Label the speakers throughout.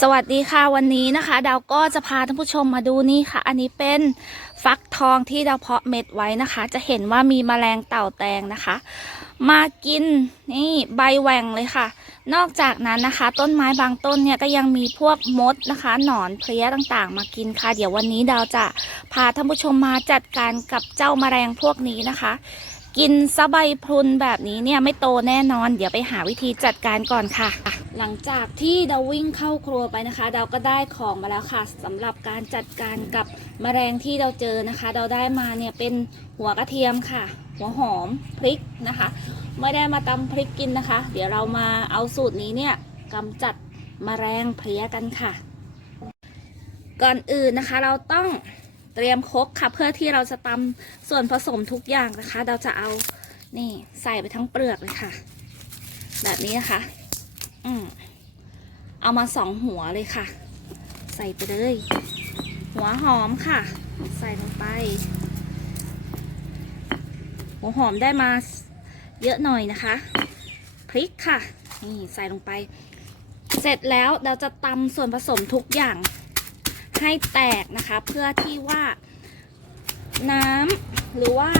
Speaker 1: สวัสดีค่ะวันนี้นะคะดาวก็จะพาท่านผู้ชมมาดูนี่ค่ะ อันนี้เป็นฟักทองที่ดาวเพาะเม็ดไว้นะคะ จะเห็นว่ามีแมลงเต่าแตงนะคะ มากินนี่ใบแหว่งเลยค่ะ นอกจากนั้นนะคะ ต้นไม้บางต้นเนี่ยก็ยังมีพวกมดนะคะ หนอนเพลี้ยต่างๆ มากินค่ะ เดี๋ยววันนี้ดาวจะพาท่านผู้ชมมาจัดการกับเจ้าแมลงพวกนี้นะคะ กินสะใบพรุนแบบนี้เนี่ยไม่โตแน่นอน เดี๋ยวไปหาวิธีจัดการก่อนค่ะ หลังจากที่ดาวิ่งเข้าครัวไปนะคะดาก็ได้ของมาแล้วค่ะสำหรับการจัดการกับแมลงที่เราเจอนะคะดาได้มาเนี่ยเป็นหัวกระเทียมค่ะ หัวหอมพริกนะคะ ไม่ได้มาตำพริกกินนะคะ เดี๋ยวเรามาเอาสูตรนี้เนี่ยกำจัดแมลงเพลี้ยกันค่ะ ก่อนอื่นนะคะเราต้อง เตรียมครกค่ะ เพื่อที่เราจะตำส่วนผสมทุกอย่างนะคะ เราจะเอานี่ใส่ไปทั้งเปลือกเลยค่ะ แบบนี้นะคะ อืมเอามาสองหัวเลยค่ะ ใส่ไปเลย หัวหอมค่ะ ใส่ลงไป หัวหอมได้มาเยอะหน่อยนะคะพริกค่ะ นี่ใส่ลงไป เสร็จแล้วเราจะตำส่วนผสมทุกอย่าง ให้แตกนะคะ เพื่อที่ว่าน้ำหรือว่า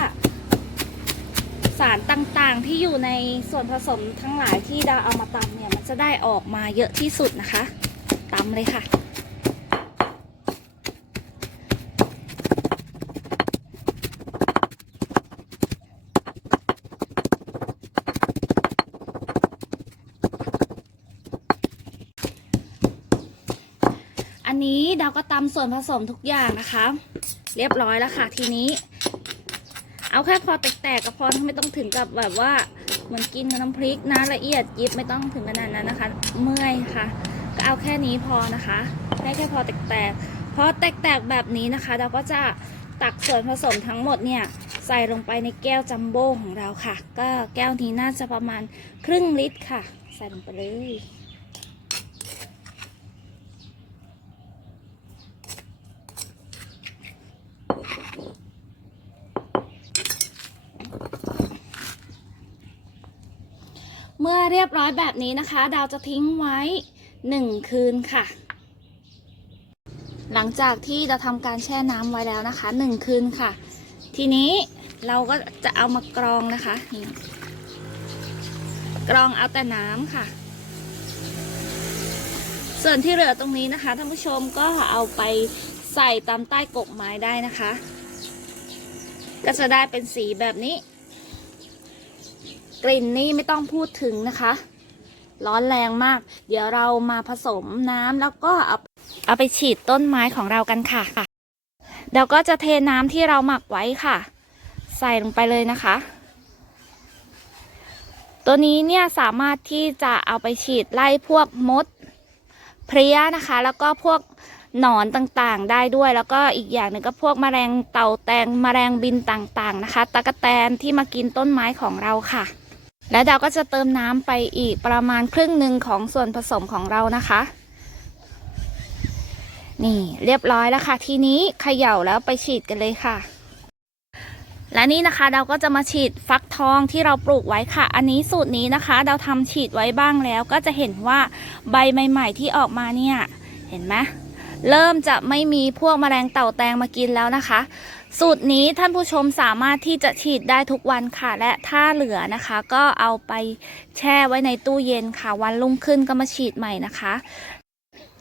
Speaker 1: สารต่างๆที่อยู่ในส่วนผสมทั้งหลายที่ดาเอามาตำเนี่ย มันจะได้ออกมาเยอะที่สุดนะคะตำเลยค่ะ นี้ดาวก็ตำส่วนผสมทุกอย่างนะคะ เรียบร้อยแล้วค่ะทีนี้ เอาแค่พอแตกๆก็พอไม่ต้องถึงกับแบบว่าเหมือนกินน้ำพริกนะละเอียดยิบไม่ต้องถึงขนาดนั้นนะคะ เมื่อยค่ะ ก็เอาแค่นี้พอนะคะให้แค่พอแตกๆพอแตกๆแบบนี้นะคะ เราก็จะตักส่วนผสมทั้งหมดเนี่ยใส่ลงไปในแก้วจัมโบ้ของเราค่ะ ก็แก้วนี้น่าจะประมาณครึ่งลิตรค่ะ ใส่ลงไปเลย เมื่อเรียบร้อยแบบนี้นะคะ ดาวจะทิ้งไว้หนึ่งคืนค่ะ หลังจากที่เราทำการแช่น้ำไว้แล้วนะคะหนึ่งคืนค่ะ ทีนี้เราก็จะเอามากรองนะคะนี่กรองเอาแต่น้ำค่ะ ส่วนที่เหลือตรงนี้นะคะท่านผู้ชมก็เอาไปใส่ตามใต้กกไม้ได้นะคะ ก็จะได้เป็นสีแบบนี้ กลิ่นนี่ไม่ต้องพูดถึงนะคะ ร้อนแรงมาก เดี๋ยวเรามาผสมน้ำแล้วก็เอาเอาไปฉีดต้นไม้ของเรากันค่ะเดี๋ยวก็จะเทน้ำที่เราหมักไว้ค่ะ ใส่ลงไปเลยนะคะ ตัวนี้เนี่ยสามารถที่จะเอาไปฉีดไล่พวกมดเพลี้ยนะคะ แล้วก็พวกหนอนต่างๆได้ด้วยแล้วก็อีกอย่างหนึ่งก็พวกแมลงเต่าแตงแมลงบินต่างๆนะคะตะกะแตนที่มากินต้นไม้ของเราค่ะ แล้วเราก็จะเติมน้ำไปอีกประมาณครึ่งหนึ่งของส่วนผสมของเรานะคะ นี่เรียบร้อยแล้วค่ะ ทีนี้เขย่าแล้วไปฉีดกันเลยค่ะ และนี่นะคะเราก็จะมาฉีดฟักทองที่เราปลูกไว้ค่ะ อันนี้สูตรนี้นะคะเราทำฉีดไว้บ้างแล้ว ก็จะเห็นว่าใบใหม่ ๆ ที่ออกมาเนี่ย เห็นไหมเริ่มจะไม่มีพวกแมลงเต่าแตงมากินแล้วนะคะ สูตรนี้ท่านผู้ชมสามารถที่จะฉีดได้ทุกวันค่ะ และถ้าเหลือนะคะ ก็เอาไปแช่ไว้ในตู้เย็นค่ะ วันรุ่งขึ้นก็มาฉีดใหม่นะคะ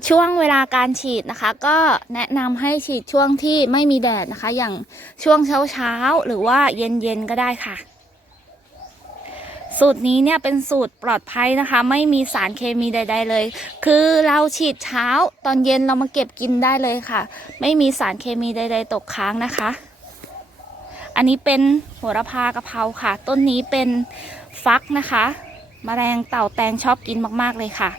Speaker 1: ช่วงเวลาการฉีดนะคะ ก็แนะนำให้ฉีดช่วงที่ไม่มีแดดนะคะ อย่างช่วงเช้าเช้าๆหรือว่าเย็นเย็นๆก็ได้ค่ะ สูตรนี้เนี่ยเป็นสูตรปลอดภัยนะคะ ไม่มีสารเคมีใด ๆ เลย คือเราฉีดเช้าตอนเย็นเรามาเก็บกินได้เลยค่ะ ไม่มีสารเคมีใด ๆ ตกค้างนะคะ อันนี้เป็นโหระพากะเพราค่ะ ต้นนี้เป็นฟักนะคะมแมลงเต่าแตงชอบกินมาก ๆ เลยค่ะ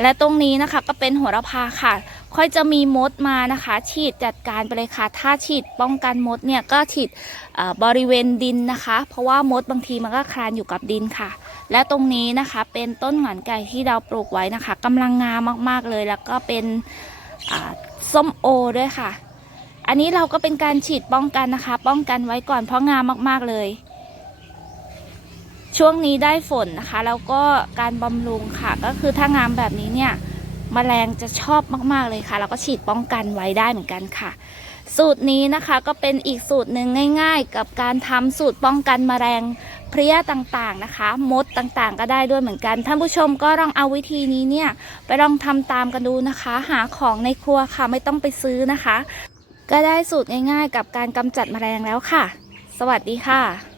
Speaker 1: และตรงนี้นะคะก็เป็นโหระพาค่ะ ค่อยจะมีมดมานะคะ ฉีดจัดการไปเลยค่ะ ถ้าฉีดป้องกันมดเนี่ยก็ฉีดบริเวณดินนะคะ เพราะว่ามดบางทีมันก็คลานอยู่กับดินค่ะ และตรงนี้นะคะเป็นต้นหงอนไก่ที่เราปลูกไว้นะคะกำลังงามมากๆเลย แล้วก็เป็นส้มโอด้วยค่ะ อันนี้เราก็เป็นการฉีดป้องกันนะคะ ป้องกันไว้ก่อนเพราะงามมากๆเลยช่วงนี้ได้ฝนนะคะ แล้วก็การบำรุงค่ะ ก็คือถ้างามแบบนี้เนี่ย แมลงจะชอบมาก ๆ เลยค่ะแล้วก็ฉีดป้องกันไว้ได้เหมือนกันค่ะ สูตรนี้นะคะก็เป็นอีกสูตรหนึ่งง่าย ๆ กับการทำสูตรป้องกันแมลงเพลี้ยต่างๆนะคะ มดต่างๆ ก็ได้ด้วยเหมือนกัน ท่านผู้ชมก็ลองเอาวิธีนี้เนี่ยไปลองทำตามกันดูนะคะ หาของในครัวค่ะไม่ต้องไปซื้อนะคะ ก็ได้สูตรง่าย ๆ กับการกำจัดแมลงแล้วค่ะ สวัสดีค่ะ